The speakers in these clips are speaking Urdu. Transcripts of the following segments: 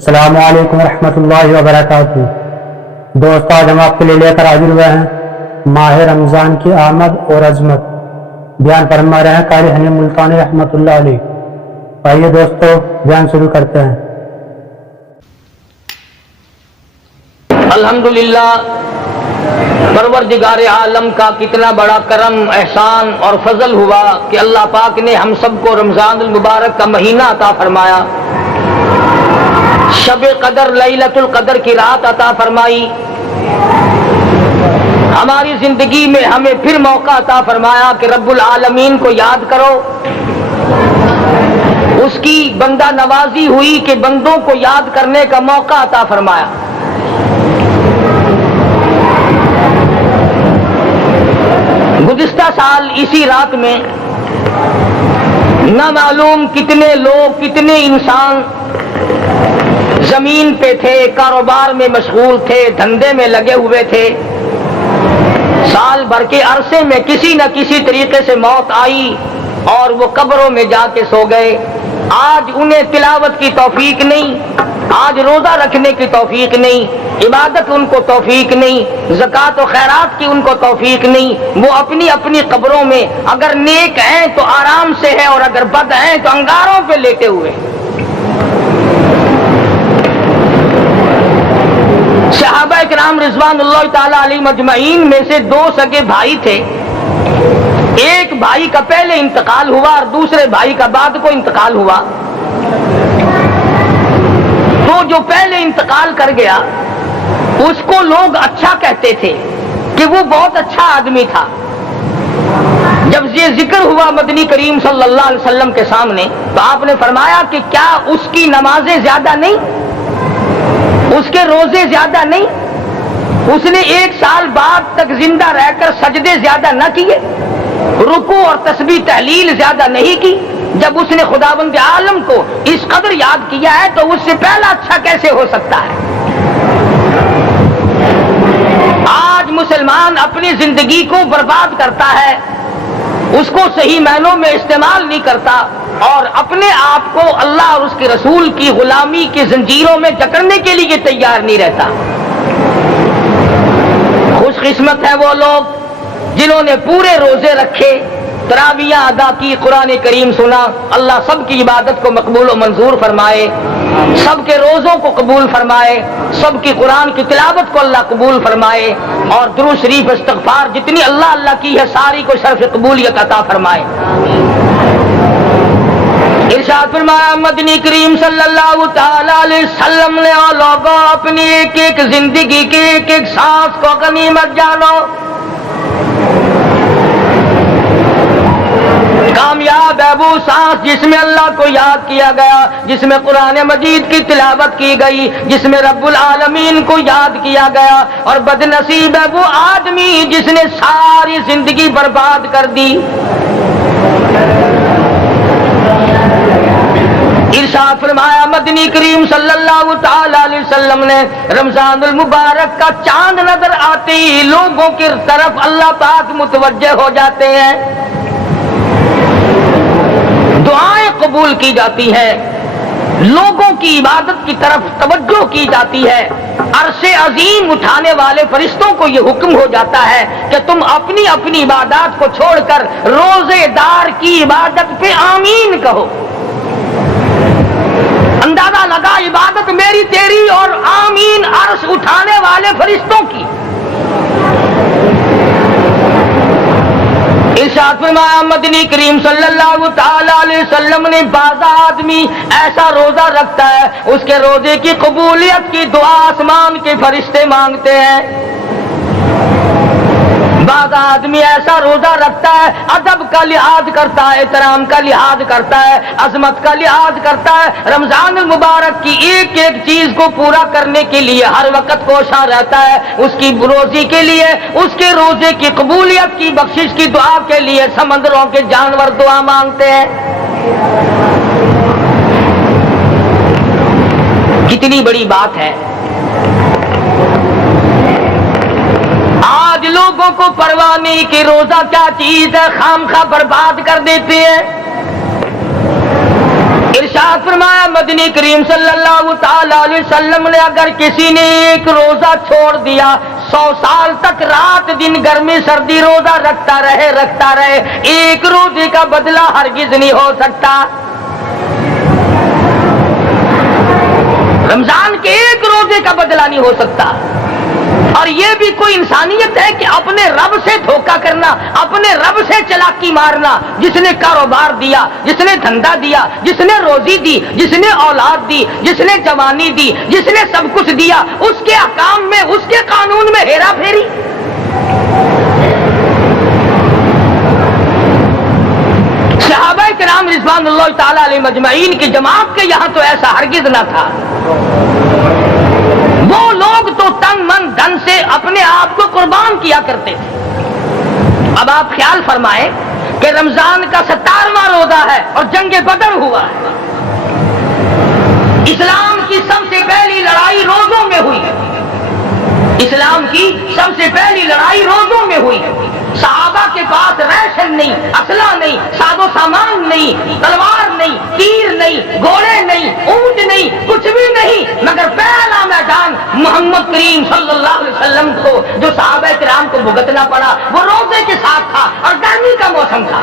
السلام علیکم ورحمۃ اللہ وبرکاتہ۔ دوستو، آج ہم آپ کے لیے لے کر حاضر ہوئے ہیں ماہ رمضان کی آمد اور عظمت۔ بیان فرما رہے ہیں قاری حنیف ملتانی رحمۃ اللہ علیہ۔ آئیے دوستو بیان شروع کرتے ہیں۔ الحمدللہ، پروردگار عالم کا کتنا بڑا کرم، احسان اور فضل ہوا کہ اللہ پاک نے ہم سب کو رمضان المبارک کا مہینہ عطا فرمایا، شب قدر لیلۃ القدر کی رات عطا فرمائی، ہماری زندگی میں ہمیں پھر موقع عطا فرمایا کہ رب العالمین کو یاد کرو۔ اس کی بندہ نوازی ہوئی کہ بندوں کو یاد کرنے کا موقع عطا فرمایا۔ گزشتہ سال اسی رات میں نہ معلوم کتنے لوگ، کتنے انسان زمین پہ تھے، کاروبار میں مشغول تھے، دھندے میں لگے ہوئے تھے۔ سال بھر کے عرصے میں کسی نہ کسی طریقے سے موت آئی اور وہ قبروں میں جا کے سو گئے۔ آج انہیں تلاوت کی توفیق نہیں، آج روزہ رکھنے کی توفیق نہیں، عبادت ان کو توفیق نہیں، زکوٰۃ و خیرات کی ان کو توفیق نہیں۔ وہ اپنی اپنی قبروں میں اگر نیک ہیں تو آرام سے ہے، اور اگر بد ہیں تو انگاروں پہ لیٹے ہوئے۔ صحابہ کرام رضوان اللہ تعالی علیہ مجمعین میں سے دو سگے بھائی تھے۔ ایک بھائی کا پہلے انتقال ہوا اور دوسرے بھائی کا بعد کو انتقال ہوا۔ تو جو پہلے انتقال کر گیا اس کو لوگ اچھا کہتے تھے کہ وہ بہت اچھا آدمی تھا۔ جب یہ ذکر ہوا مدنی کریم صلی اللہ علیہ وسلم کے سامنے تو آپ نے فرمایا کہ کیا اس کی نمازیں زیادہ نہیں، اس کے روزے زیادہ نہیں، اس نے 1 سال بعد تک زندہ رہ کر سجدے زیادہ نہ کیے، رکوع اور تسبیح تحلیل زیادہ نہیں کی؟ جب اس نے خداوند عالم کو اس قدر یاد کیا ہے تو اس سے پہلا اچھا کیسے ہو سکتا ہے؟ آج مسلمان اپنی زندگی کو برباد کرتا ہے، اس کو صحیح معنوں میں استعمال نہیں کرتا، اور اپنے آپ کو اللہ اور اس کے رسول کی غلامی کی زنجیروں میں جکڑنے کے لیے تیار نہیں رہتا۔ خوش قسمت ہے وہ لوگ جنہوں نے پورے روزے رکھے، تراویحاں ادا کی، قرآن کریم سنا۔ اللہ سب کی عبادت کو مقبول و منظور فرمائے، سب کے روزوں کو قبول فرمائے، سب کی قرآن کی تلاوت کو اللہ قبول فرمائے، اور درود شریف استغفار جتنی اللہ اللہ کی ہے ساری کو شرف قبولیت عطا فرمائے۔ ارشاد فرمایا مدنی کریم صلی اللہ تعالی علیہ وسلم نے، اور لوگوں اپنی ایک ایک زندگی کی ایک ایک سانس کو غنیمت جانو۔ کامیاب ہے وہ سانس جس میں اللہ کو یاد کیا گیا، جس میں قرآن مجید کی تلاوت کی گئی، جس میں رب العالمین کو یاد کیا گیا، اور بد نصیب ہے وہ آدمی جس نے ساری زندگی برباد کر دی۔ ارشاد فرمایا مدنی کریم صلی اللہ تعالی علیہ وسلم نے، رمضان المبارک کا چاند نظر آتے ہی لوگوں کی طرف اللہ پاک متوجہ ہو جاتے ہیں، دعائیں قبول کی جاتی ہیں، لوگوں کی عبادت کی طرف توجہ کی جاتی ہے۔ عرش عظیم اٹھانے والے فرشتوں کو یہ حکم ہو جاتا ہے کہ تم اپنی اپنی عبادات کو چھوڑ کر روزے دار کی عبادت پہ آمین کہو۔ اندازہ لگا عبادت میری تیری اور آمین عرش اٹھانے والے فرشتوں کی۔ ارشاد فرمایا مدنی کریم صلی اللہ تعالی علیہ وسلم نے، بعض آدمی ایسا روزہ رکھتا ہے اس کے روزے کی قبولیت کی دعا آسمان کے فرشتے مانگتے ہیں۔ بعض آدمی ایسا روزہ رکھتا ہے، ادب کا لحاظ کرتا ہے، احترام کا لحاظ کرتا ہے، عظمت کا لحاظ کرتا ہے، رمضان المبارک کی ایک ایک چیز کو پورا کرنے کے لیے ہر وقت کوشاں رہتا ہے، اس کی روزی کے لیے، اس کے روزے کی قبولیت کی بخشش کی دعا کے لیے سمندروں کے جانور دعا مانگتے ہیں۔ کتنی بڑی بات ہے، آج لوگوں کو پرواہ نہیں کہ روزہ کیا چیز ہے، خام خواہ برباد کر دیتے ہیں۔ ارشاد فرمایا مدنی کریم صلی اللہ تعالی علیہ وسلم نے اگر کسی نے ایک روزہ چھوڑ دیا 100 سال تک رات دن گرمی سردی روزہ رکھتا رہے ایک روزے کا بدلہ ہرگز نہیں ہو سکتا. رمضان کے ایک روزے کا بدلہ نہیں ہو سکتا. اور یہ بھی کوئی انسانیت ہے کہ اپنے رب سے دھوکہ کرنا, اپنے رب سے چلاکی مارنا؟ جس نے کاروبار دیا, جس نے دھندا دیا, جس نے روزی دی, جس نے اولاد دی, جس نے جوانی دی, جس نے سب کچھ دیا, اس کے احکام میں, اس کے قانون میں ہیرا پھیری. صحابہ کرام رضوان اللہ تعالی علیہ مجمعین کی جماعت کے یہاں تو ایسا ہرگز نہ تھا. وہ لوگ تو تن من دھن سے اپنے آپ کو قربان کیا کرتے تھے. اب آپ خیال فرمائیں کہ رمضان کا 17واں روزہ ہے اور جنگ بدر ہوا ہے. اسلام کی سب سے پہلی لڑائی روزوں میں ہوئی. اسلام کی سب سے پہلی لڑائی روزوں میں ہوئی. صحابہ کے پاس ریشن نہیں, اسلحہ نہیں, ساز و سامان نہیں, تلوار نہیں, تیر نہیں, گھوڑے نہیں, اونٹ نہیں, کچھ بھی نہیں, مگر پہلا میدان محمد کریم صلی اللہ علیہ وسلم کو جو صحابہ کرام کو بھگتنا پڑا وہ روزے کے ساتھ تھا اور گرمی کا موسم تھا.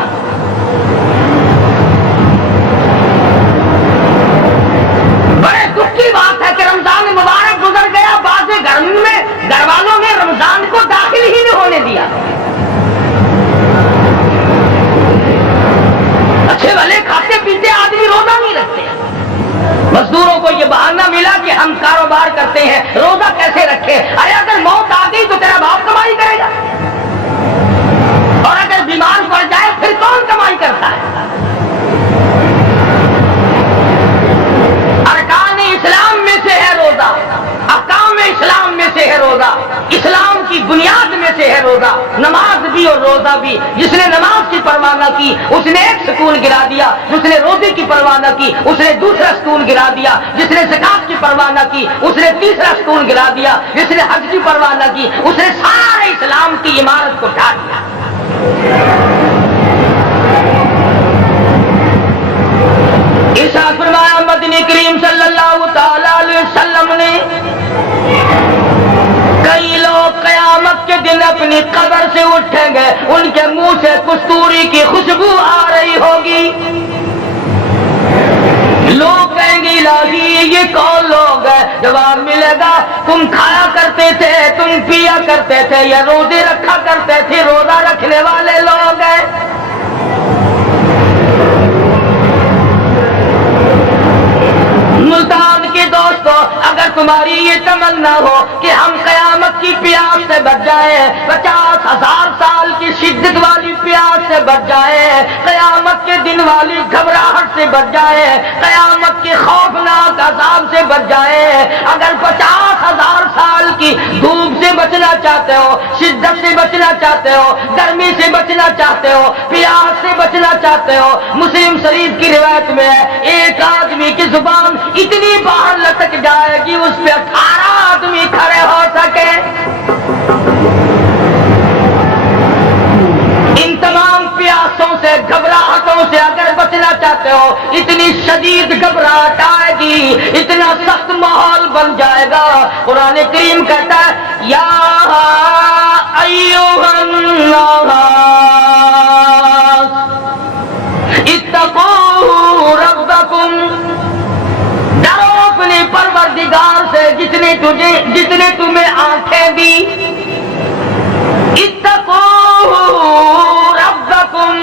بڑے دکھ کی بات ہے کہ رمضان مبارک گزر گیا, بعض گھر میں گھر والوں نے رمضان کو داخل ہی نہیں ہونے دیا. اچھے بھلے کھاتے پیتے آدمی روزہ نہیں رکھتے. مزدوروں کو یہ بہانہ ملا کہ ہم کاروبار کرتے ہیں, روزہ کیسے رکھے؟ ارے اگر موت آ گئی تو تیرا باپ کمائی کرے گا, اور اگر بیمار پڑ جائے پھر کون کمائی کرتا ہے؟ ارکان اسلام میں سے ہے روزہ, احکام اسلام میں سے ہے روزہ, اسلام کی بنیاد میں سے ہے روزہ. نماز بھی اور روزہ بھی. جس نے نماز کی پرواہ نہ کی اس نے ایک ستون گرا دیا, جس نے روزے کی پرواہ نہ کی اس نے دوسرا ستون گرا دیا, جس نے زکات کی پرواہ نہ کی اس نے تیسرا ستون گرا دیا, جس نے حج کی پرواہ نہ کی اس نے سارے اسلام کی عمارت کو ڈھا دیا. ارشاد فرمایا مدنی کریم صلی اللہ تعالی علیہ وسلم نے کئی لوگ قیامت کے دن اپنی قبر سے اٹھیں گے, ان کے منہ سے کستوری کی خوشبو آ رہی ہوگی. لوگ کہیں گے الہی یہ کون لوگ ہیں؟ جواب ملے گا تم کھایا کرتے تھے, تم پیا کرتے تھے, یا روزے رکھا کرتے تھے, روزہ رکھنے والے لوگ ہیں. ملتان کے دوستو, اگر تمہاری یہ تمنا ہو کہ ہم قیامت کی پیاس سے بچ جائیں, 50,000 سال کی شدت والی پیاس سے بچ جائیں, قیامت کے دن والی گھبراہٹ سے بچ جائیں, قیامت کے خوفناک عذاب سے بچ جائیں, اگر 50,000 سال کی دھوپ سے بچنا چاہتے ہو, شدت سے بچنا چاہتے ہو, گرمی سے بچنا چاہتے ہو, پیاس سے بچنا چاہتے ہو, مسلم شریف کی روایت میں ہے ایک آدمی کی زبان اتنی باہر لٹک جائے گی اس پہ 18 آدمی کھڑے ہو سکے. ان تمام پیاسوں سے, گھبراہٹوں سے اگر بچنا چاہتے ہو, اتنی شدید گھبراہٹ آئے گی, اتنا سخت ماحول بن جائے گا. قرآن کریم کہتا ہے یا ایھا الناس اتقوا ربکم, ڈرو اپنے پروردگار سے جس نے تمہیں آنکھیں دی. اتقوا ربکم,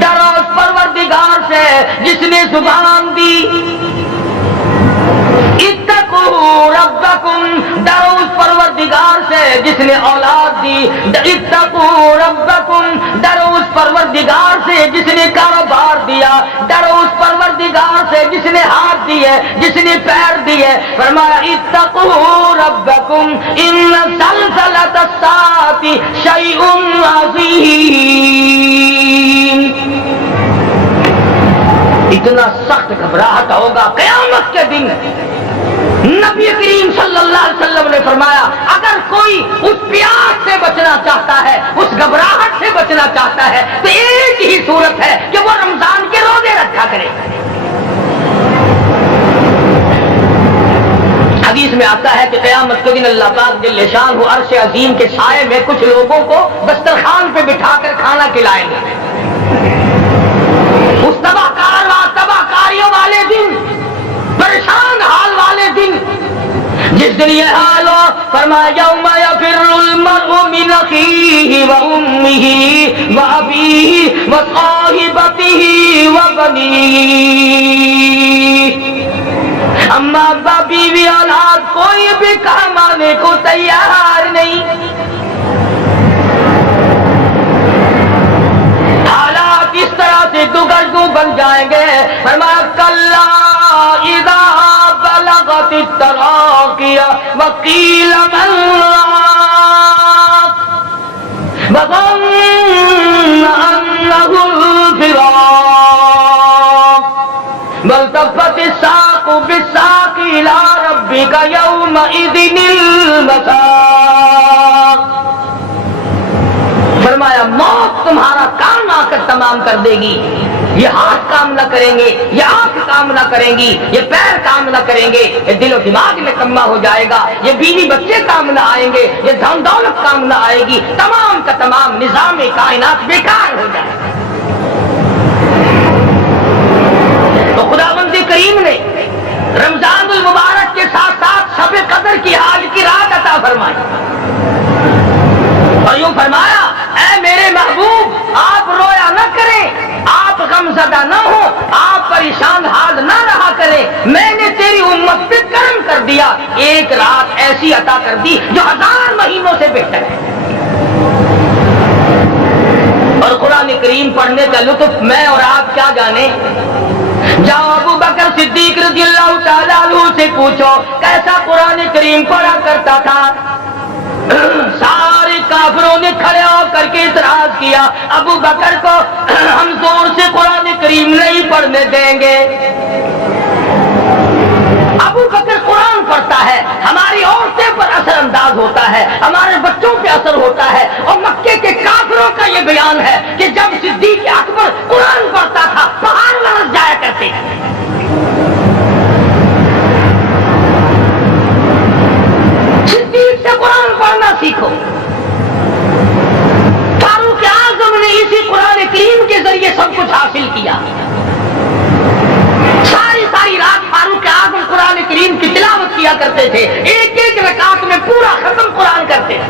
ڈرو اس پروردگار سے جس نے زبان دی. اتقوا ربکم, ڈرو اس پروردگار سے جس نے اولاد دی. اتقوا ربکم, ڈرو اس پروردگار سے جس نے کاروبار دیا. ڈرو اس پروردگار سے جس نے ہاتھ دیے, جس نے پیر دیے. فرمایا اتقوا ربکم ان زلزلۃ الساعۃ شیء عظیم. اتنا سخت گھبراہٹ ہوگا قیامت کے دن. نبی کریم صلی اللہ علیہ وسلم نے فرمایا اگر کوئی اس پیاس سے بچنا چاہتا ہے, اس گھبراہٹ سے بچنا چاہتا ہے, تو ایک ہی صورت ہے کہ وہ رمضان کے روزے رکھا کرے. میں آتا ہے کہ قیامت کے دن اللہ پاک جل شان عرش عظیم کے سائے میں کچھ لوگوں کو دسترخوان پہ بٹھا کر کھانا کھلائیں گے. اس تباہ کاریوں والے دن، پریشان حال والے دن، جس دن یہ حال ہو، فرمایا یوم یفر المرء من اخیہ وامہ وابیہ وصاحبتہ وبنیہ. اما ابا بیوی اولاد کوئی بھی کام آنے کو تیار نہیں. حالات اس طرح سے دگردوں بن جائیں گے. فرمایا کلا اذا بلغت التراقی وقیل من راق وظن انہ الفراق والتفت الساق بالساق الى ربک یومئذ المساق. فرمایا موت تمہارا کام آ کر تمام کر دے گی. یہ ہاتھ کام نہ کریں گے، یہ آنکھ کام نہ کریں گی، یہ پیر کام نہ کریں گے، یہ دل و دماغ میں کما ہو جائے گا، یہ بیوی بچے کام نہ آئیں گے، یہ دھن دولت کام نہ آئے گی. تمام کا تمام نظام کائنات بیکار ہو جائے گا. تو خداوند کریم نے رمضان المبارک کے ساتھ ساتھ شب قدر کی آج کی رات عطا فرمائی اور یوں فرمایا اے میرے محبوب آپ رویا نہ کریں، آپ غم زدہ نہ ہو، آپ پریشان حال نہ رہا کریں. میں نے تیری امت پہ کرم کر دیا، ایک رات ایسی عطا کر دی جو 1000 مہینوں سے بہتر ہے. اور قرآن کریم پڑھنے کا لطف میں اور آپ کیا جانے. جاؤ ابو بکر صدیق رضی اللہ تعالیٰ عنہ سے پوچھو کیسا قرآن کریم پڑھا کرتا تھا. سارے کافروں نے کھڑے ہو کر کے اعتراض کیا ابو بکر کو ہم زور سے قرآن کریم نہیں پڑھنے دیں گے. ابو بکر قرآن پڑھتا ہے، ہماری عورتیں پر اثر انداز ہوتا ہے، ہمارے بچوں پہ اثر ہوتا ہے. اور مکے کے کافروں کا یہ بیان ہے کہ جب صدیق اکبر قرآن پڑھتا تھا پہاڑ لرز جایا کرتے ہیں. صدیق سے قرآن پڑھنا سیکھو. فاروق اعظم نے اسی قرآن کریم کے ذریعے سب کچھ حاصل کیا. ساری رات فاروق اعظم قرآن کریم کی تلاوت کیا کرتے تھے، ایک ایک رکعت میں پورا ختم قرآن کرتے تھے.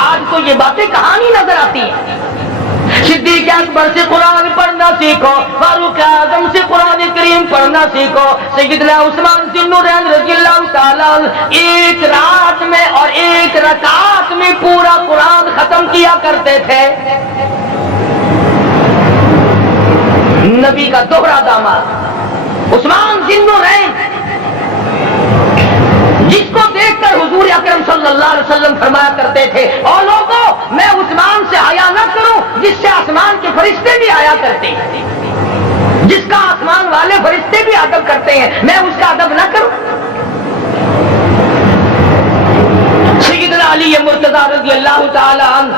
آج تو یہ باتیں کہانی نظر آتی ہیں. صدیق اکبر سے قرآن پڑھنا سیکھو، فاروق اعظم سے قرآن کریم پڑھنا سیکھو. سیدنا عثمان ذی النورین رضی اللہ تعالیٰ ایک رات میں اور ایک رکعت میں پورا قرآن ختم کیا کرتے تھے. نبی کا دوہرا داماد عثمان ذی النورین، جس کو دیکھ کر حضور اکرم صلی اللہ علیہ وسلم فرمایا کرتے تھے اور لوگوں میں عثمان سے حیا نہ کروں جس سے آسمان کے فرشتے بھی حیا کرتے ہیں، جس کا آسمان والے فرشتے بھی ادب کرتے ہیں، میں اس کا ادب نہ کروں. سیدنا علی مرتضیٰ رضی اللہ تعالی عنہ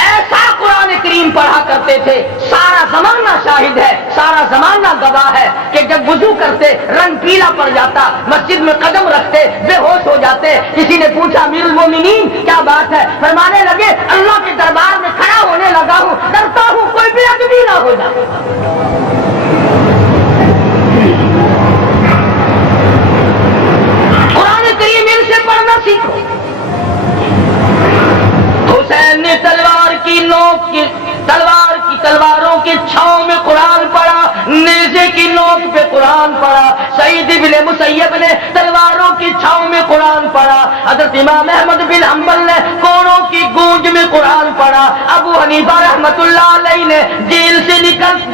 ایسا قرآن کریم پڑھا کرتے تھے، سارا زمانہ شاہد ہے، سارا زمانہ گواہ ہے کہ جب وضو کرتے رنگ پیلا پڑ جاتا، مسجد میں قدم رکھتے بے ہوش ہو جاتے. کسی نے پوچھا امیر المومنین کیا بات ہے؟ فرمانے لگے اللہ کے دربار میں کھڑا ہونے لگا ہوں، ڈرتا ہوں کوئی بے ادبی نہ ہو جائے. قرآن کریم ان سے پڑھنا سیکھو. حسین نے تلواروں کی چھاؤں میں قرآن پڑھا، نیزے کی نوک پہ قرآن پڑھا. سعید بن مسیب نے تلواروں کی چھاؤں میں قرآن پڑھا. حضرت امام احمد بن حنبل نے کوڑوں کی گونج میں قرآن پڑھا. ابو حنیفہ رحمۃ اللہ علیہ نے جیل سے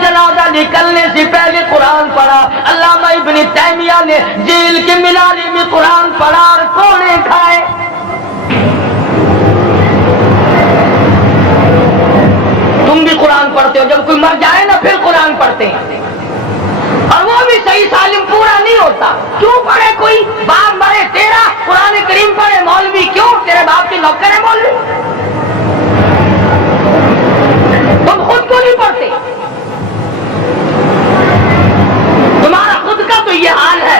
جنازہ نکلنے سے پہلے قرآن پڑھا. علامہ ابن تیمیہ نے جیل کے مینارے میں قرآن پڑھا اور کوڑے کھائے. تم بھی قرآن پڑھتے ہو، جب کوئی مر جائے نا پھر قرآن پڑھتے ہیں، اور وہ بھی صحیح سالم پورا نہیں ہوتا. کیوں پڑھے؟ کوئی باپ مرے تیرا قرآن کریم پڑھے مولوی، کیوں؟ تیرے باپ کے نوکر ہے مولوی. تم خود کیوں نہیں پڑھتے؟ تمہارا خود کا تو یہ حال ہے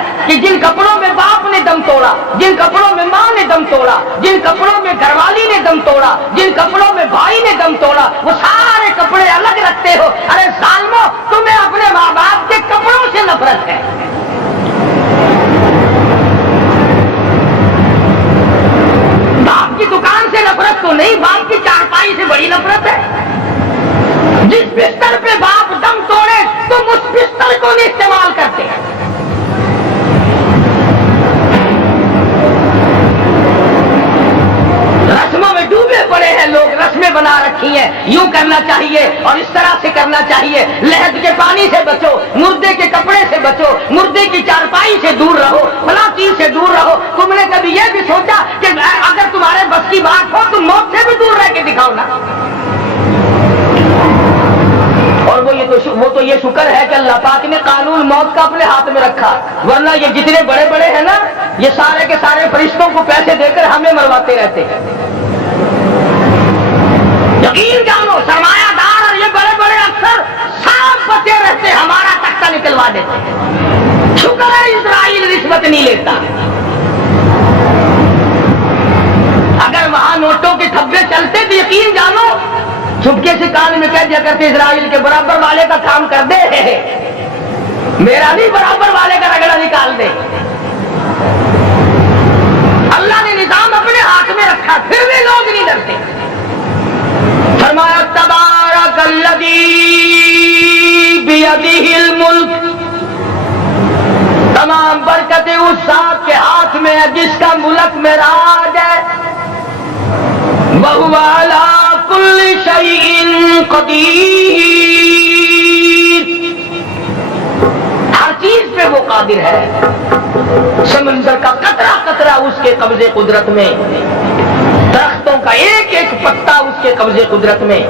جن کپڑوں میں ماں نے دم توڑا، جن کپڑوں میں گھر والی نے دم توڑا، جن کپڑوں میں بھائی نے دم توڑا، وہ سارے کپڑے الگ رکھتے ہو. ارے ظالمو، تمہیں اپنے ماں باپ کے کپڑوں سے نفرت ہے. باپ کی دکان سے نفرت تو نہیں، باپ کی چارپائی سے بڑی نفرت ہے. جس بستر پہ باپ دم توڑے تم اس بستر کو نہیں استعمال کرتے. رسموں میں ڈوبے پڑے ہیں لوگ، رسمیں بنا رکھی ہیں، یوں کرنا چاہیے اور اس طرح سے کرنا چاہیے. لہد کے پانی سے بچو، مردے کے کپڑے سے بچو، مردے کی چارپائی سے دور رہو، فلاں چیز سے دور رہو. تم نے کبھی یہ بھی سوچا کہ اگر تمہارے بس کی بات ہو تم موت سے بھی دور رہ کے دکھاؤ نا. اور وہ تو یہ شکر ہے کہ اللہ پاک نے قانون موت کا اپنے ہاتھ میں رکھا، ورنہ یہ جتنے بڑے بڑے ہیں نا، یہ سارے کے سارے فرشتوں کو پیسے دے کر ہمیں مرواتے رہتے ہیں. یقین جانو، سرمایہ دار اور یہ بڑے بڑے افسر سب بچے رہتے، ہمارا تختہ نکلوا دیتے. شکر ہے اسرائیل رشوت نہیں لیتا. اگر وہاں نوٹوں کے دھبے چلتے تو یقین جانو چپکے سے کان میں کہہ دیا کرتے اسرائیل کے برابر والے کا کام کر دے، میرا نہیں برابر والے کا رگڑا نکال دے. اللہ نے نظام اپنے ہاتھ میں رکھا پھر بھی لوگ نہیں ڈرتے. فرمایا تبارک الذی بیدہ الملک، تمام برکتیں اس ذات کے ہاتھ میں ہے جس کا ملک میں راج ہے. وَهُوَ عَلَىٰ كُلِّ شَيْءٍ قَدِيرٌ، ہر چیز پہ وہ قادر ہے. سمندر کا قطرہ قطرہ اس کے قبضے قدرت میں، درختوں کا ایک ایک پتا اس کے قبضے قدرت میں،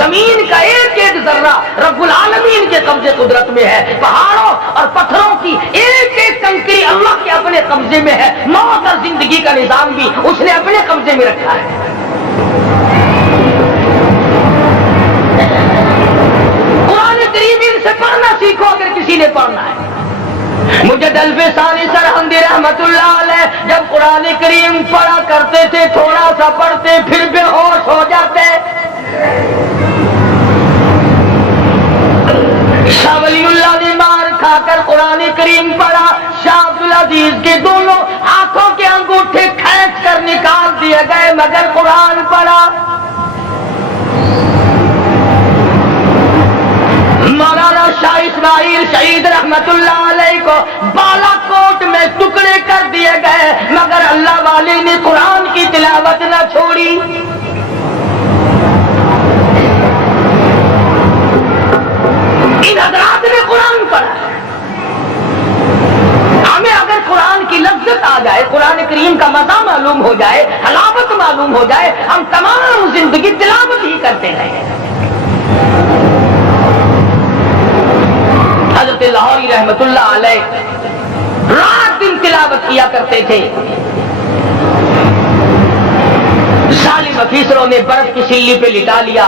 زمین کا ایک ایک ذرہ رب العالمین کے قبضے قدرت میں ہے. پہاڑوں اور پتھروں کی ایک ایک کنکری اللہ کے اپنے قبضے میں ہے. موت اور زندگی کا نظام بھی اس نے اپنے قبضے میں رکھا ہے. قرآن کریم ان سے پڑھنا سیکھو اگر کسی نے پڑھنا ہے. مجد الفسانی سرہندی رحمت اللہ علیہ جب قرآن کریم پڑھا کرتے تھے تھوڑا سا پڑھتے پھر بے ہوش ہو جاتے. شاہ ولی اللہ نے مار کھا کر قرآن کریم پڑھا. شاہ عبدالعزیز کے دونوں ہاتھوں کے انگوٹھے کھینچ کر نکال دیے گئے مگر قرآن پڑھا. مولانا شاہ اسماعیل شہید رحمت اللہ علیہ کو بالا کوٹ میں ٹکڑے کر دیے گئے مگر اللہ والے نے قرآن کی تلاوت نہ چھوڑی. ان حضرات نے قرآن پڑھا. ہمیں اگر قرآن کی لذت آ جائے، قرآن کریم کا مزہ معلوم ہو جائے، حلاوت معلوم ہو جائے، ہم تمام زندگی تلاوت ہی کرتے رہیں. حضرت لاہوری رحمت اللہ علیہ رات دن تلاوت کیا کرتے تھے. ظالم افیسروں نے برف کی سلی پہ لٹا لیا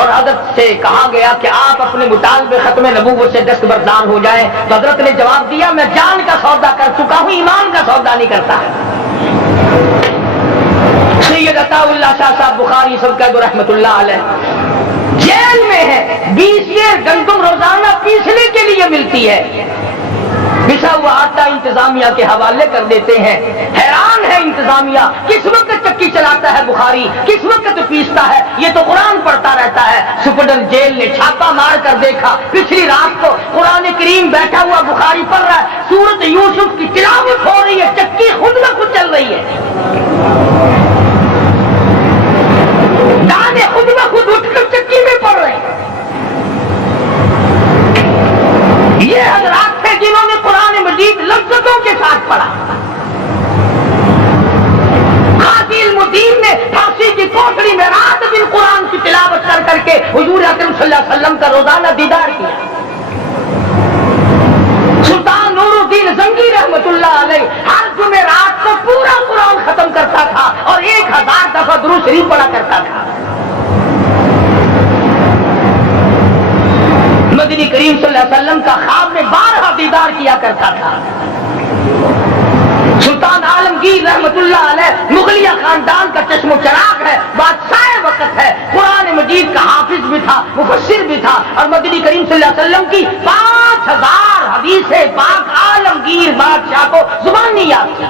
اور حضرت سے کہا گیا کہ آپ اپنے مطالبے ختم نبوت سے دستبردار ہو جائیں. تو حضرت نے جواب دیا میں جان کا سودا کر چکا ہوں، ایمان کا سودا نہیں کرتا. سید عطا اللہ شاہ صاحب بخاری سب کا رحمت اللہ علیہ جیل میں ہے. 20 سیر گندم روزانہ پیسنے کے لیے ملتی ہے. پسا ہوا آٹا انتظامیہ کے حوالے کر دیتے ہیں. حیران ہے انتظامیہ، کس وقت چکی چلاتا ہے بخاری، کس وقت پیستا ہے، یہ تو قرآن پڑھتا رہتا ہے. سپرڈنٹ جیل نے چھاپا مار کر دیکھا، پچھلی رات کو قرآن کریم بیٹھا ہوا بخاری پڑھ رہا ہے، سورۃ یوسف کی تلاوت ہو رہی ہے، چکی خود بخود چل رہی ہے. دانے خود بخود اٹھ کر چکی میں پڑ رہے ہیں. یہ حضرات تھے جنہوں نے قرآن مجید لذتوں کے ساتھ پڑھا. قاضی المدین نے پھانسی کی کوٹڑی میں رات دن قرآن کی تلاوت کر کر کے حضور اکرم صلی اللہ علیہ وسلم کا روزانہ دیدار کیا. سلطان نور الدین زنگی رحمت اللہ علیہ ہر جمعرات کو پورا قرآن ختم کرتا تھا اور 1000 دفعہ درود شریف پڑھا کرتا تھا. مدنی کریم صلی اللہ علیہ وسلم کا خواب میں 12 دیدار کیا کرتا تھا. سلطان عالمگیر رحمت اللہ علیہ مغلیہ خاندان کا چشم و چراغ ہے، بادشاہ وقت ہے، قرآن مجید کا حافظ بھی تھا، مفسر بھی تھا، اور مدنی کریم صلی اللہ علیہ وسلم کی 5000 حدیثیں پاک عالمگیر بادشاہ کو زبان نہیں یاد تھی،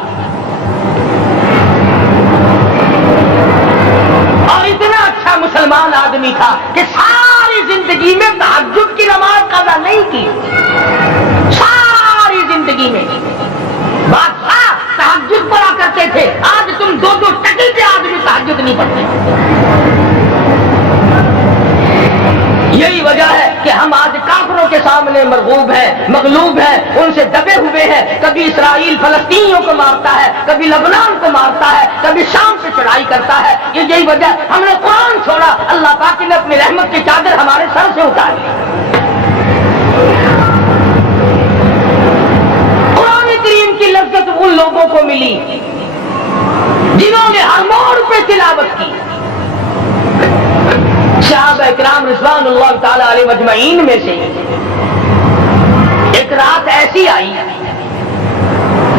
اور اتنا اچھا مسلمان آدمی تھا کہ ساری زندگی میں تہجد کی نماز قضا نہیں کی، ساری زندگی میں بادشاہ تہجد پڑھا کرتے تھے، آج تم 2 ٹکے کے آدمی تہجد نہیں پڑھتے۔ یہی وجہ ہے کہ ہم آج کافروں کے سامنے مرغوب ہیں، مغلوب ہیں، ان سے دبے ہوئے ہیں۔ کبھی اسرائیل فلسطینیوں کو مارتا ہے، کبھی لبنان کو مارتا ہے، کبھی شام پہ چڑھائی کرتا ہے۔ یہی وجہ ہم نے قرآن چھوڑا، اللہ پاک نے اپنی رحمت کی چادر ہمارے سر سے اتاری۔ قرآن کریم کی لذت ان لوگوں کو ملی جنہوں نے ہر موڑ پہ تلاوت کی۔ صحابہ اکرام رضوان اللہ تعالی علیہ مجمعین میں سے ایک رات ایسی آئی،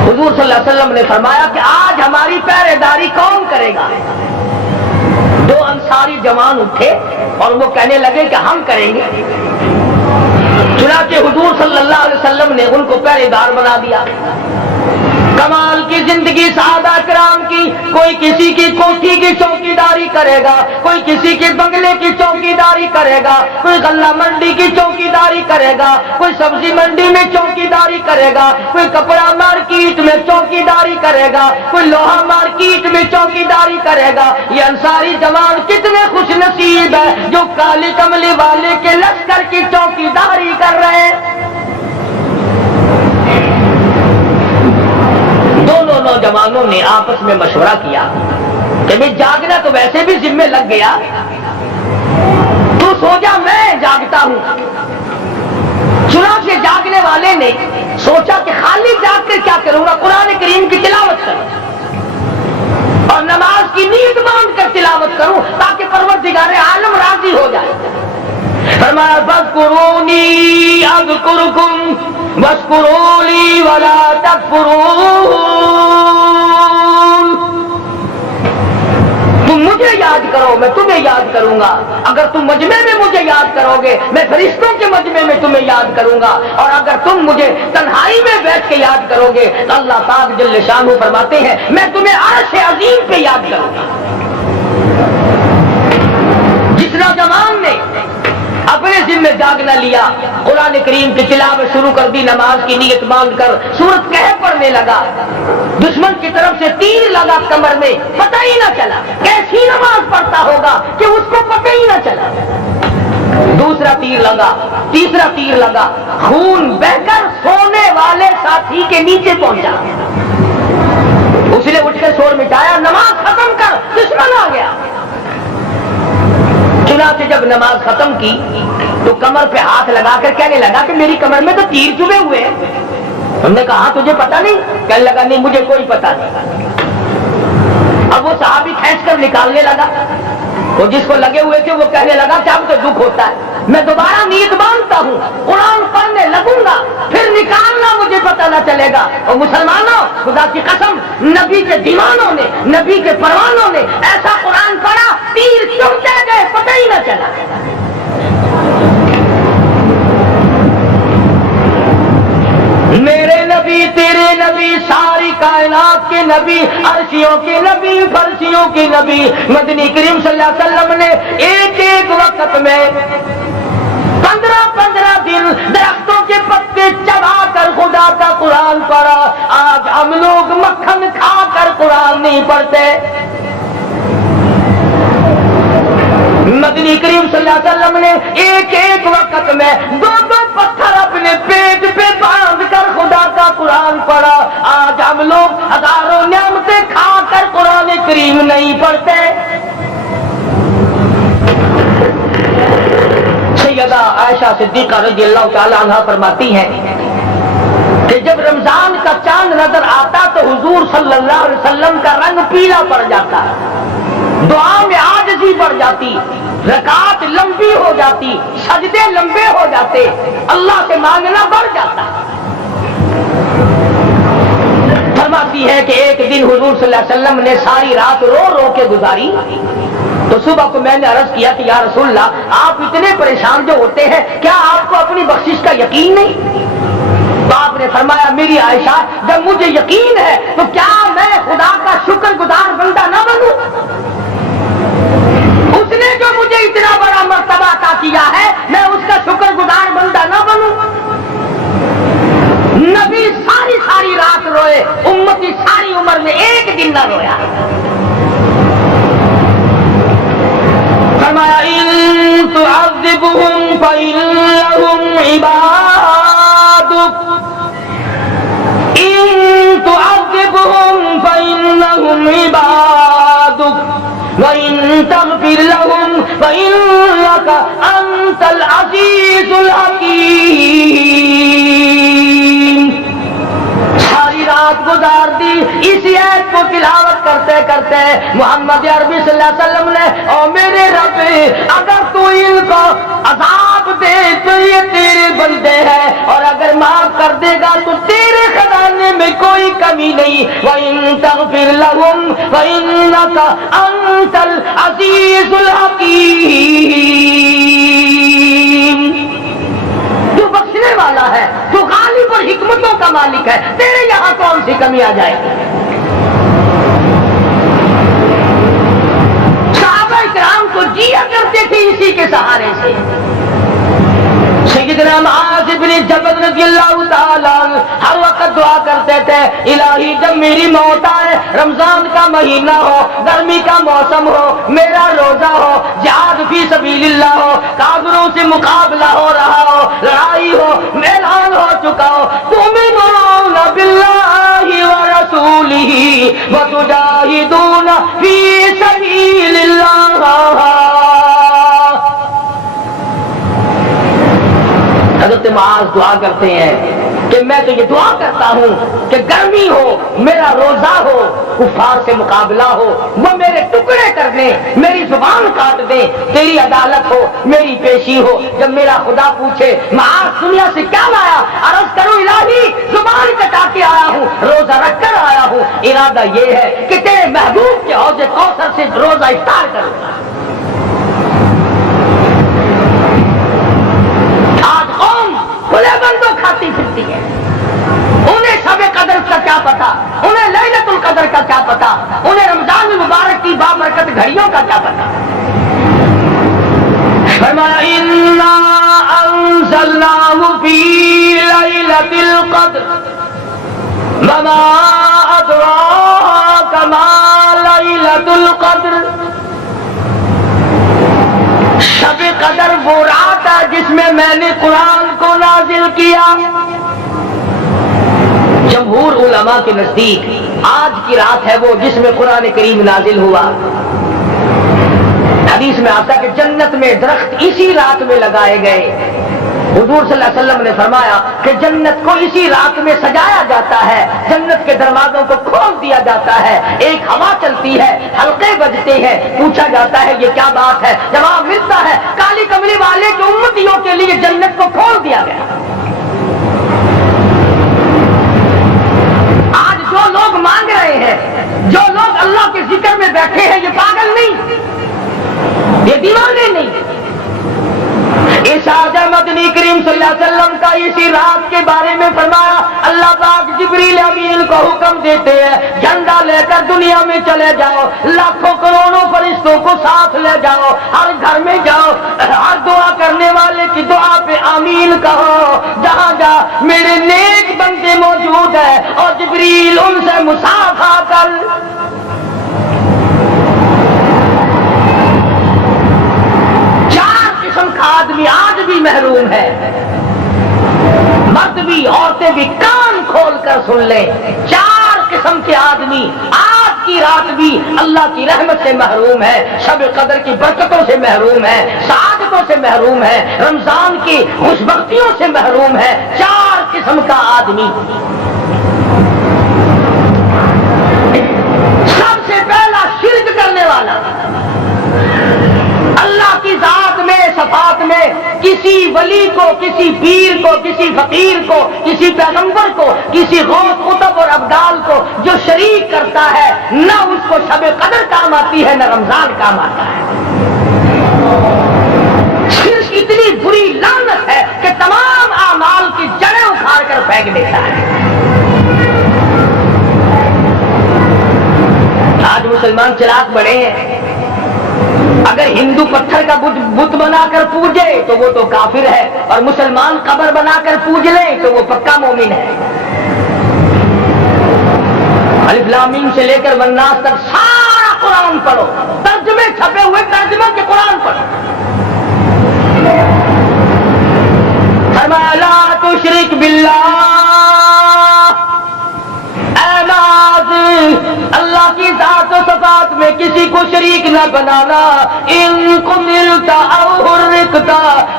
حضور صلی اللہ علیہ وسلم نے فرمایا کہ آج ہماری پہرے داری کون کرے گا؟ 2 انصاری جوان اٹھے اور وہ کہنے لگے کہ ہم کریں گے۔ چنانچہ حضور صلی اللہ علیہ وسلم نے ان کو پہرے دار بنا دیا۔ کمال کی زندگی صحابہ کرام کی، کوئی کسی کی کوٹھی کی چوکیداری کرے گا، کوئی کسی کے بنگلے کی چوکیداری کرے گا، کوئی غلہ منڈی کی چوکیداری کرے گا، کوئی سبزی منڈی میں چوکیداری کرے گا، کوئی کپڑا مارکیٹ میں چوکیداری کرے گا، کوئی لوہا مارکیٹ میں چوکیداری کرے گا۔ یہ انصاری جوان کتنے خوش نصیب ہے جو کالی کملی والے کے لشکر کی چوکیداری کر رہے ہیں۔ دونوں نوجوانوں نے آپس میں مشورہ کیا کہ میں جاگنا تو ویسے بھی ذمہ لگ گیا، تو سو جا میں جاگتا ہوں۔ چنانچہ جاگنے والے نے سوچا کہ خالی جاگ کر کیا کروں گا، قرآن کریم کی تلاوت کروں اور نماز کی نیت باندھ کر تلاوت کروں تاکہ پروردگار عالم راضی ہو جائے۔ فرمایا فاذکرونی اذکرکم واشکروا لی ولا تکفرون۔ تم مجھے یاد کرو میں تمہیں یاد کروں گا، اگر تم مجمع میں مجھے یاد کرو گے میں فرشتوں کے مجمع میں تمہیں یاد کروں گا، اور اگر تم مجھے تنہائی میں بیٹھ کے یاد کرو گے تو اللہ پاک جل شانہ فرماتے ہیں میں تمہیں عرش عظیم پہ یاد کروں گا۔ جس نوجوان نے اپنے ذمہ جاگنا لیا، قرآن کریم کی تلاوت شروع کر دی، نماز کی نیت باندھ کر سورۃ کہف پڑھنے لگا، دشمن کی طرف سے تیر لگا کمر میں، پتہ ہی نہ چلا کیسی نماز پڑھتا ہوگا کہ اس کو پتہ ہی نہ چلا۔ دوسرا تیر لگا، تیسرا تیر لگا، خون بہ کر سونے والے ساتھی کے نیچے پہنچا۔ اس نے اٹھ کے شور مٹایا، نماز ختم کر دشمن آ گیا۔ چنانچہ جب نماز ختم کی تو کمر پہ ہاتھ لگا کر کہنے لگا کہ میری کمر میں تو تیر چبھے ہوئے ہیں۔ ہم نے کہا تجھے پتا نہیں؟ کہنے لگا نہیں مجھے کوئی پتا نہیں۔ اب وہ صحابی کھینچ کر نکالنے لگا، وہ جس کو لگے ہوئے تھے وہ کہنے لگا کہ اب تو دکھ ہوتا ہے، میں دوبارہ نیت باندھتا ہوں، قرآن پڑھنے لگوں گا، پھر نکالنا مجھے پتہ نہ چلے گا۔ اور مسلمانوں خدا کی قسم، نبی کے دیوانوں نے، نبی کے پروانوں نے ایسا قرآن پڑھا تیر چمٹے گئے پتہ ہی نہ چلا۔ میرے نبی تیرے نبی ساری کائنات کے نبی، عرشیوں کے نبی، فرشیوں کے نبی مدنی کریم صلی اللہ علیہ وسلم نے ایک ایک وقت میں 15 دن درختوں کے پتے چبا کر خدا کا قرآن پڑھا۔ آج ہم لوگ مکھن کھا کر قرآن نہیں پڑھتے۔ مدنی کریم صلی اللہ علیہ وسلم نے ایک ایک وقت میں 2 پتھر اپنے پیٹ پہ باندھ کر خدا کا قرآن پڑھا۔ آج ہم لوگ ہزاروں نعمتیں کھا کر قرآن کریم نہیں پڑھتے۔ سیدہ عائشہ صدیقہ رضی اللہ تعالی عنہا فرماتی ہیں کہ جب رمضان کا چاند نظر آتا تو حضور صلی اللہ علیہ وسلم کا رنگ پیلا پڑ جاتا، دعا میں عاجزی بڑھ جاتی، رکعت لمبی ہو جاتی، سجدے لمبے ہو جاتے، اللہ سے مانگنا بڑھ جاتا۔ فرماتے فرماتی ہے کہ ایک دن حضور صلی اللہ علیہ وسلم نے ساری رات رو رو کے گزاری، تو صبح کو میں نے عرض کیا کہ یا رسول اللہ آپ اتنے پریشان جو ہوتے ہیں کیا آپ کو اپنی بخشش کا یقین نہیں؟ تو آپ نے فرمایا میری عائشہ جب مجھے یقین ہے تو کیا میں خدا کا شکر گزار بندہ نہ بنوں؟ اس نے جو مجھے اتنا بڑا مرتبہ عطا کیا ہے میں اس کا شکر گزار بندہ نہ بنوں؟ نبی ساری رات روئے، امتی ساری عمر میں ایک دن نہ رویا۔ فرمایا ان تعذبهم فإنهم عبادك ان تعذبهم فإنهم عبادك وإن تغفر لهم فإنك أنت العزيز الحكيم۔ ساری رات گزار دی اسی آیت کو تلاوت کرتے کرتے محمد عربی صلی اللہ علیہ وسلم نے او میرے رب اگر تو ان کو عذاب دے تو یہ تیرے بندے ہیں اور اگر معاف کر دے گا تو تیرے خزانے میں کوئی کمی نہیں۔ وَإِن تَغْفِرْ لَهُمْ فَإِنَّكَ أَنْتَ الْعَزِيزُ الْحَكِيمُ۔ تو بخشنے والا ہے، تو غالب اور حکمتوں کا مالک ہے، تیرے یہاں کون سی کمی آ جائے گی؟ صحابہ کرام تو جیا کرتے تھے اسی کے سہارے سے۔ سیدنا معاذ بن جبل رضی اللہ تعالیٰ عنہ ہر وقت دعا کرتے تھے الہی جب میری موت آئے، رمضان کا مہینہ ہو، گرمی کا موسم ہو، میرا روزہ ہو، جہاد فی سبیل اللہ ہو، کافروں سے مقابلہ ہو رہا ہو، لڑائی ہو، اعلان ہو چکا ہو، تؤمنون باللہ ورسولہ وتجاہدون فی سبیل اللہ۔ حضرت معاذ دعا کرتے ہیں کہ میں تو یہ دعا کرتا ہوں کہ گرمی ہو، میرا روزہ ہو، کفار سے مقابلہ ہو، وہ میرے ٹکڑے کر دیں، میری زبان کاٹ دیں، تیری عدالت ہو، میری پیشی ہو۔ جب میرا خدا پوچھے معاذ دنیا سے کیا لایا، عرض کروں الہی زبان کٹا کے آیا ہوں، روزہ رکھ کر آیا ہوں، ارادہ یہ ہے کہ تیرے محبوب کے حوض کوثر سے روزہ افطار کروں۔ کھلے بندوں کھاتی پھرتی ہے، انہیں شب قدر کا کیا پتا، انہیں لیلۃ القدر کا کیا پتا، انہیں رمضان المبارک کی بابرکت گھڑیوں کا کیا پتا۔ فرمایا انا انزلناہ فی لیلۃ القدر وما ادراک ما لیلۃ القدر۔ شب قدر وہ رات ہے جس میں نے قرآن کو نازل کیا۔ جمہور علماء کے نزدیک آج کی رات ہے وہ جس میں قرآن کریم نازل ہوا۔ حدیث میں آتا ہے کہ جنت میں درخت اسی رات میں لگائے گئے۔ حضور صلی اللہ علیہ وسلم نے فرمایا کہ جنت کو اسی رات میں سجایا جاتا ہے، جنت کے دروازوں کو کھول دیا جاتا ہے، ایک ہوا چلتی ہے، حلقے بجتے ہیں، پوچھا جاتا ہے یہ کیا بات ہے، جواب ملتا ہے کالی کملی والے کے امتیوں کے لیے جنت کو کھول دیا گیا۔ آج جو لوگ مانگ رہے ہیں، جو لوگ اللہ کے ذکر میں بیٹھے ہیں، یہ پاگل نہیں، یہ دیوانے نہیں۔ اس آج مدنی کریم صلی اللہ علیہ وسلم کا اسی رات کے بارے میں فرمایا اللہ پاک جبریل امین کو حکم دیتے ہیں جھنڈا لے کر دنیا میں چلے جاؤ، لاکھوں کروڑوں فرشتوں کو ساتھ لے جاؤ، ہر گھر میں جاؤ، ہر دعا کرنے والے کی دعا پہ آمین کہو، جہاں جا میرے نیک بندے موجود ہیں اور جبریل ان سے مصافحہ کر۔ آدمی آج بھی محروم ہے، مرد بھی عورتیں بھی کان کھول کر سن لیں، 4 قسم کے آدمی آج کی رات بھی اللہ کی رحمت سے محروم ہے، شب قدر کی برکتوں سے محروم ہے، سعادتوں سے محروم ہے، رمضان کی خوشبختیوں سے محروم ہے۔ 4 قسم کا آدمی۔ سب سے پہلا شرک کرنے والا، اللہ کی ذات میں صفات میں کسی ولی کو، کسی پیر کو، کسی فقیر کو، کسی پیغمبر کو، کسی غوث قطب اور ابدال کو جو شریک کرتا ہے، نہ اس کو شب قدر کام آتی ہے، نہ رمضان کام آتا ہے۔ شرک اتنی بری لعنت ہے کہ تمام اعمال کی جڑیں اکھاڑ کر پھینک دیتا ہے۔ آج مسلمان چلاک بڑے ہیں، اگر ہندو پتھر کا بت بنا کر پوجے تو وہ تو کافر ہے، اور مسلمان قبر بنا کر پوج لے تو وہ پکا مومن ہے۔ الف لام میم سے لے کر والناس تک سارا قرآن پڑھو، ترجمے چھپے ہوئے ترجمے کے قرآن پڑھو۔ فرمایا لا تشرک باللہ، اے ناظر اللہ کی ذات و صفات میں کسی کو شریک نہ بنانا۔ ان قتلت او حرقت،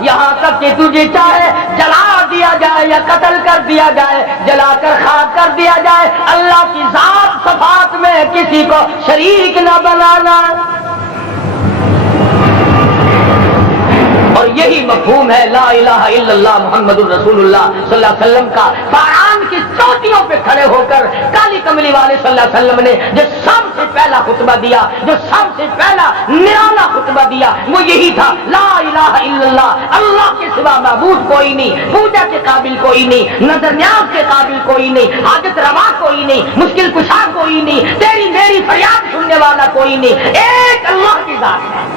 یہاں تک کہ تجھے چاہے جلا دیا جائے یا قتل کر دیا جائے، جلا کر خاک کر دیا جائے، اللہ کی ذات صفات میں کسی کو شریک نہ بنانا۔ اور یہی مفہوم ہے لا الہ الا اللہ محمد الرسول اللہ صلی اللہ علیہ وسلم کا۔ فاران کی چوٹیوں پہ کھڑے ہو کر کالی کملی والے صلی اللہ علیہ وسلم نے جو سب سے پہلا خطبہ دیا، جو سب سے پہلا نرالا خطبہ دیا، وہ یہی تھا لا الہ الا اللہ، اللہ کے سوا معبود کوئی نہیں، پوجا کے قابل کوئی نہیں، نظر نیاز کے قابل کوئی نہیں، حاجت روا کوئی نہیں، مشکل کشا کوئی نہیں، تیری میری فریاد سننے والا کوئی نہیں، ایک اللہ کی ذات ہے۔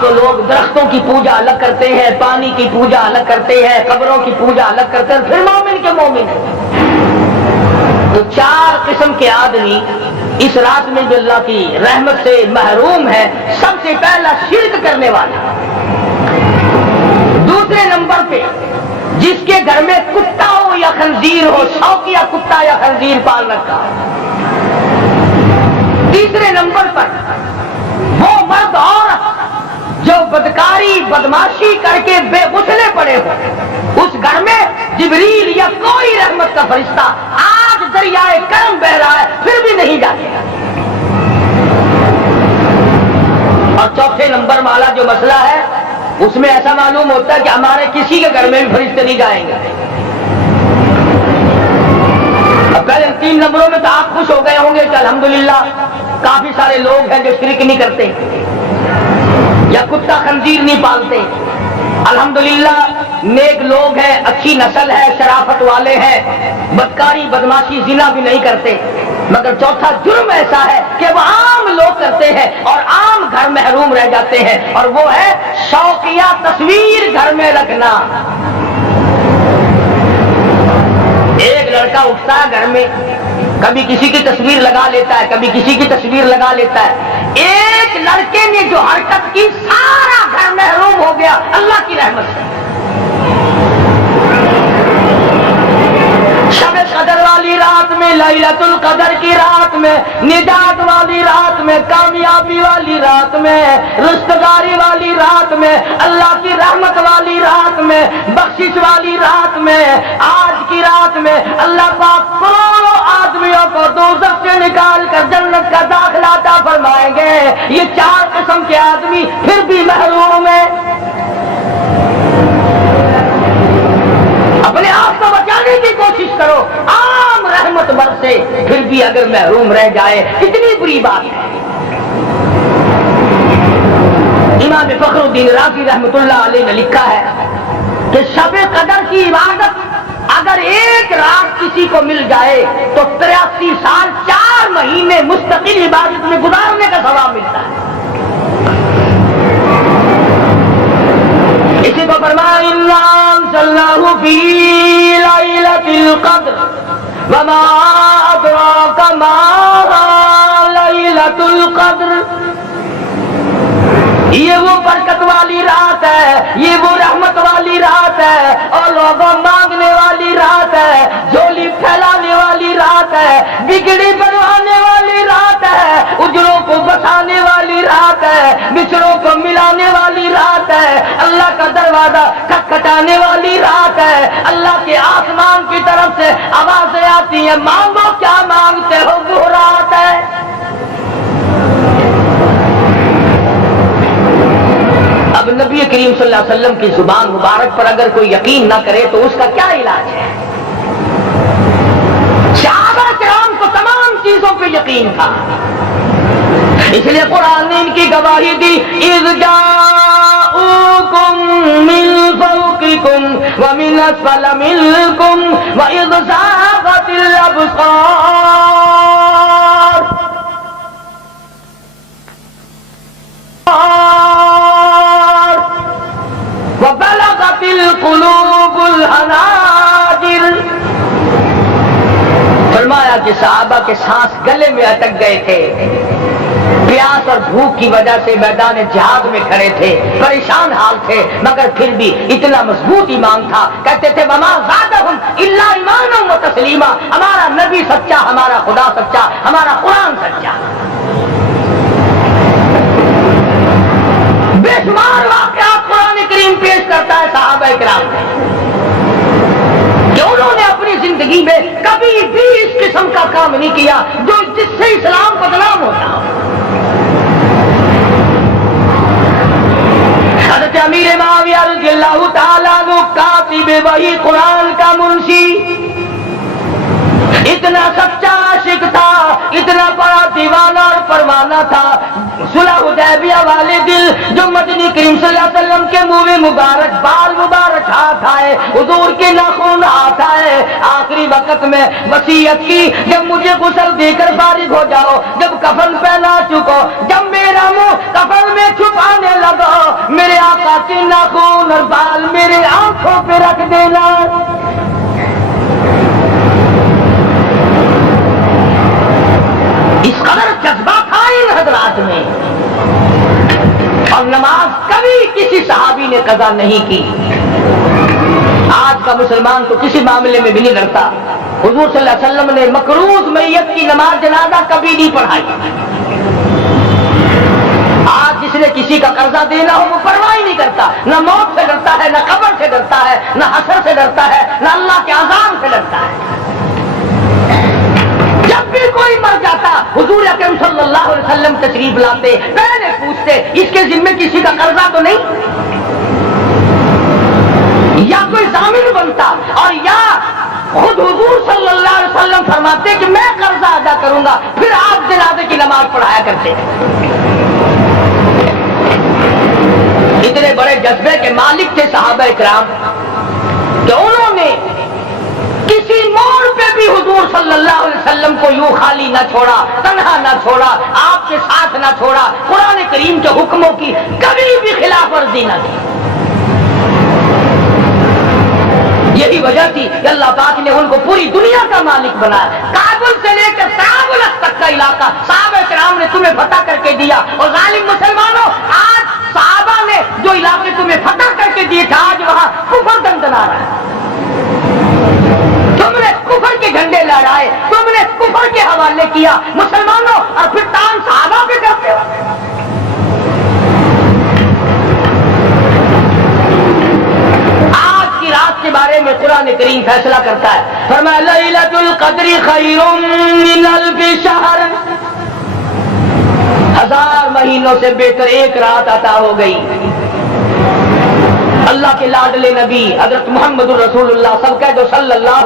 تو لوگ درختوں کی پوجا الگ کرتے ہیں، پانی کی پوجا الگ کرتے ہیں، قبروں کی پوجا الگ کرتے ہیں، پھر مومن کے مومن ہیں۔ تو چار قسم کے آدمی اس رات میں جو اللہ کی رحمت سے محروم ہے۔ سب سے پہلا شرک کرنے والا، دوسرے نمبر پہ جس کے گھر میں کتا ہو یا خنزیر ہو، شوقیہ کتا یا خنزیر پال رکھا ہو۔ تیسرے نمبر پر وہ مرد عورت جو بدکاری بدماشی کر کے بے غسلے پڑے ہو، اس گھر میں جبریل یا کوئی رحمت کا فرشتہ آج دریائے کرم بہ رہا ہے پھر بھی نہیں جاتے۔ اور چوتھے نمبر والا جو مسئلہ ہے، اس میں ایسا معلوم ہوتا ہے کہ ہمارے کسی کے گھر میں بھی فرشتے نہیں جائیں گے۔ اب پہلے 3 نمبروں میں تو آپ خوش ہو گئے ہوں گے کہ الحمدللہ کافی سارے لوگ ہیں جو شرک نہیں کرتے یا کتا خنزیر نہیں پالتے، الحمدللہ نیک لوگ ہیں، اچھی نسل ہے، شرافت والے ہیں، بدکاری بدماشی زنا بھی نہیں کرتے۔ مگر چوتھا جرم ایسا ہے کہ وہ عام لوگ کرتے ہیں اور عام گھر محروم رہ جاتے ہیں، اور وہ ہے شوقیہ تصویر گھر میں رکھنا۔ ایک لڑکا اٹھتا ہے گھر میں، کبھی کسی کی تصویر لگا لیتا ہے، کبھی کسی کی تصویر لگا لیتا ہے۔ ایک لڑکے نے جو حرکت کی سارا گھر محروم ہو گیا اللہ کی رحمت سے۔ شب قدر والی رات میں، لیلۃ القدر کی رات میں، نجات والی رات میں، کامیابی والی رات میں، رستگاری والی رات میں، اللہ کی رحمت والی رات میں، بخشش والی رات میں، آج کی رات میں اللہ پاک کروڑوں آدمیوں کو دوزخ سے نکال کر جنت کا داخلہ عطا فرمائیں گے۔ یہ 4 قسم کے آدمی پھر بھی محروم ہیں۔ اپنے آپ کو بچانے کی کوشش کرو، عام رحمت برسے پھر بھی اگر محروم رہ جائے کتنی بری بات ہے۔ امام فخر الدین رازی رحمۃ اللہ علیہ نے لکھا ہے کہ شب قدر کی عبادت اگر ایک رات کسی کو مل جائے تو 83 سال 4 مہینے مستقل عبادت میں گزارنے کا ثواب ملتا ہے۔ اسی کو فرمایا اِنَّا أَنزَلْنَاهُ فِي لَيْلَةِ الْقَدْرِ وَمَا أَدْرَاكَ مَا لَيْلَةُ الْقَدْرِ۔ یہ وہ برکت والی رات ہے، یہ وہ رحمت والی رات ہے، اور لوگوں مانگنے والی رات ہے، جھولی پھیلانے والی رات ہے، بگڑی بنوانے والی رات ہے، اجروں کو بسانے والی رات ہے، بچڑوں کو ملانے والی رات ہے، اللہ کا دروازہ کھٹکھٹانے والی رات ہے، اللہ کے آسمان کی طرف سے آوازیں آتی ہیں مانگو کیا مانگتے ہو وہ رات ہے۔ اب نبی کریم صلی اللہ علیہ وسلم کی زبان مبارک پر اگر کوئی یقین نہ کرے تو اس کا کیا علاج ہے؟ صحابہ کرام کو تمام چیزوں پہ یقین تھا، اس لیے قرآن نے ان کی گواہی دی، اذ جاءوکم من فوقکم ومن اسفل منکم واذ زاغت الابصار وبلغت القلوب الحناجر۔ فرمایا کہ صحابہ کے سانس گلے میں اٹک گئے تھے، پیاس اور بھوک کی وجہ سے میدان جہاد میں کھڑے تھے، پریشان حال تھے، مگر پھر بھی اتنا مضبوط ایمان تھا، کہتے تھے وما زادہم الا ایمانا و تسلیما، ہمارا نبی سچا، ہمارا خدا سچا، ہمارا قرآن سچا۔ بے شمار واقعات قرآن کریم پیش کرتا ہے صحابہ کرام سے کہ انہوں نے اپنی زندگی میں کبھی بھی اس قسم کا کام نہیں کیا جو جس سے اسلام بدنام ہوتا ہو۔ حضرت امیر معاویہ رضی اللہ تعالیٰ عنہ کاتب وحی قرآن کا منشی اتنا سچا عاشق تھا، اتنا بڑا دیوانہ اور پروانہ تھا، صلح حدیبیہ والے دل جو مدنی کریم صلی اللہ علیہ وسلم کے منہ مبارک، بال مبارک ہاتھ آئے، حضور کے ناخن ہاتھ آئے، آخری وقت میں وصیت کی جب مجھے غسل دے کر فارغ ہو جاؤ، جب کفن پہنا چکو، جب میرا منہ کفن میں چھپانے لگا، میرے آقا کے ناخن اور بال میرے آنکھوں پہ رکھ دینا۔ اس قدر جذبہ تھا ان حضرات میں، اور نماز کبھی کسی صحابی نے قضا نہیں کی۔ آج کا مسلمان تو کسی معاملے میں بھی نہیں لڑتا، حضور صلی اللہ علیہ وسلم نے مقروض میت کی نماز جنازہ کبھی نہیں پڑھائی۔ آج جس نے کسی کا قرضہ دینا ہو وہ پرواہ نہیں کرتا، نہ موت سے ڈرتا ہے، نہ قبر سے ڈرتا ہے، نہ حشر سے ڈرتا ہے، نہ اللہ کے عذاب سے ڈرتا ہے۔ جب بھی کوئی مر جاتا حضور اکرم صلی اللہ علیہ وسلم تشریف لاتے، پہلے پوچھتے اس کے ذمے کسی کا قرضہ تو نہیں، یا کوئی ضامن بنتا، اور یا خود حضور صلی اللہ علیہ وسلم فرماتے کہ میں قرضہ ادا کروں گا، پھر آپ جنازے کی نماز پڑھایا کرتے۔ اتنے بڑے جذبے کے مالک تھے صحابہ کرام کہ انہوں نے کسی موڑ پہ بھی حضور صلی اللہ علیہ وسلم کو یوں خالی نہ چھوڑا، تنہا نہ چھوڑا، آپ کے ساتھ نہ چھوڑا، قرآن کریم کے حکموں کی کبھی بھی خلاف ورزی نہ کی۔ یہی وجہ تھی کہ اللہ پاک نے ان کو پوری دنیا کا مالک بنایا، کابل سے لے کر طرابلس تک کا علاقہ صحابہ کرام نے تمہیں فتح کر کے دیا، اور ظالم مسلمانوں آج صحابہ نے جو علاقے تمہیں فتح کر کے دیے تھے آج وہاں کفر دندنا رہا ہے۔ تم نے کفر کے جھنڈے لہرائے، تم نے کفر کے حوالے کیا مسلمانوں، اور پھر تان صحابہ پہ کرتے ہو۔ آج کی رات کے بارے میں قرآن کریم فیصلہ کرتا ہے، فرمایا لیلۃ القدر خیر من الف شہر، 1000 مہینوں سے بہتر ایک رات عطا ہو گئی۔ اللہ کے لاڈلے نبی حضرت محمد الرسول اللہ سب کہہ دو صلی اللہ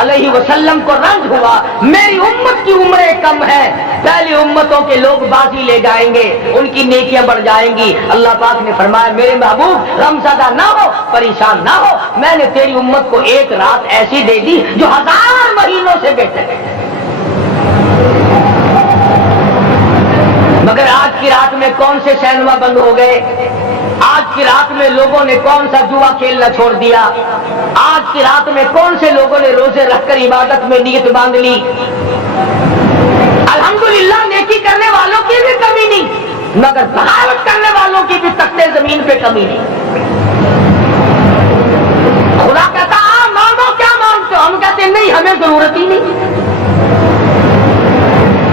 علیہ وسلم کو رنج ہوا، میری امت کی عمریں کم ہے، پہلی امتوں کے لوگ بازی لے جائیں گے، ان کی نیکیاں بڑھ جائیں گی۔ اللہ پاک نے فرمایا میرے محبوب غمزدہ نہ ہو، پریشان نہ ہو، میں نے تیری امت کو ایک رات ایسی دے دی جو 1000 مہینوں سے بہتر ہے۔ مگر آج کی رات میں کون سے سینما بند ہو گئے، آج کی رات میں لوگوں نے کون سا جوا کھیلنا چھوڑ دیا، آج کی رات میں کون سے لوگوں نے روزے رکھ کر عبادت میں نیت باندھ لی۔ الحمدللہ نیکی کرنے والوں کی بھی کمی نہیں، مگر بغاوت کرنے والوں کی بھی تختے زمین پہ کمی نہیں۔ خدا کہتا آپ مانگو کیا مانگتے ہو، ہم کہتے نہیں ہمیں ضرورت ہی نہیں۔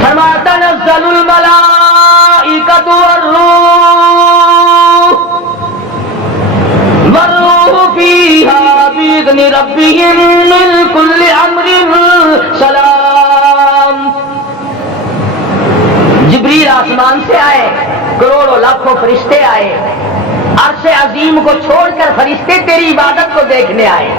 فرمایا تنزل الملائکۃ والروح فیہا بإذن ربہم من کل امر سلام۔ جبریل آسمان سے آئے، کروڑوں لاکھوں فرشتے آئے، عرش عظیم کو چھوڑ کر فرشتے تیری عبادت کو دیکھنے آئے،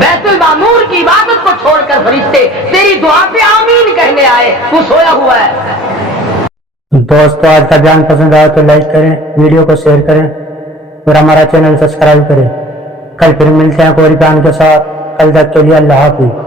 بیت المعمور کی عبادت کو چھوڑ کر فرشتے تیری دعا پہ آمین کہنے آئے، تو سویا ہوا ہے۔ دوستو آج کا بیان پسند آیا تو لائک کریں، ویڈیو کو شیئر کریں اور ہمارا چینل سبسکرائب کریں۔ کل پھر ملتے ہیں کوئی بیان کے ساتھ، کل تک کے لیے اللہ حافظ۔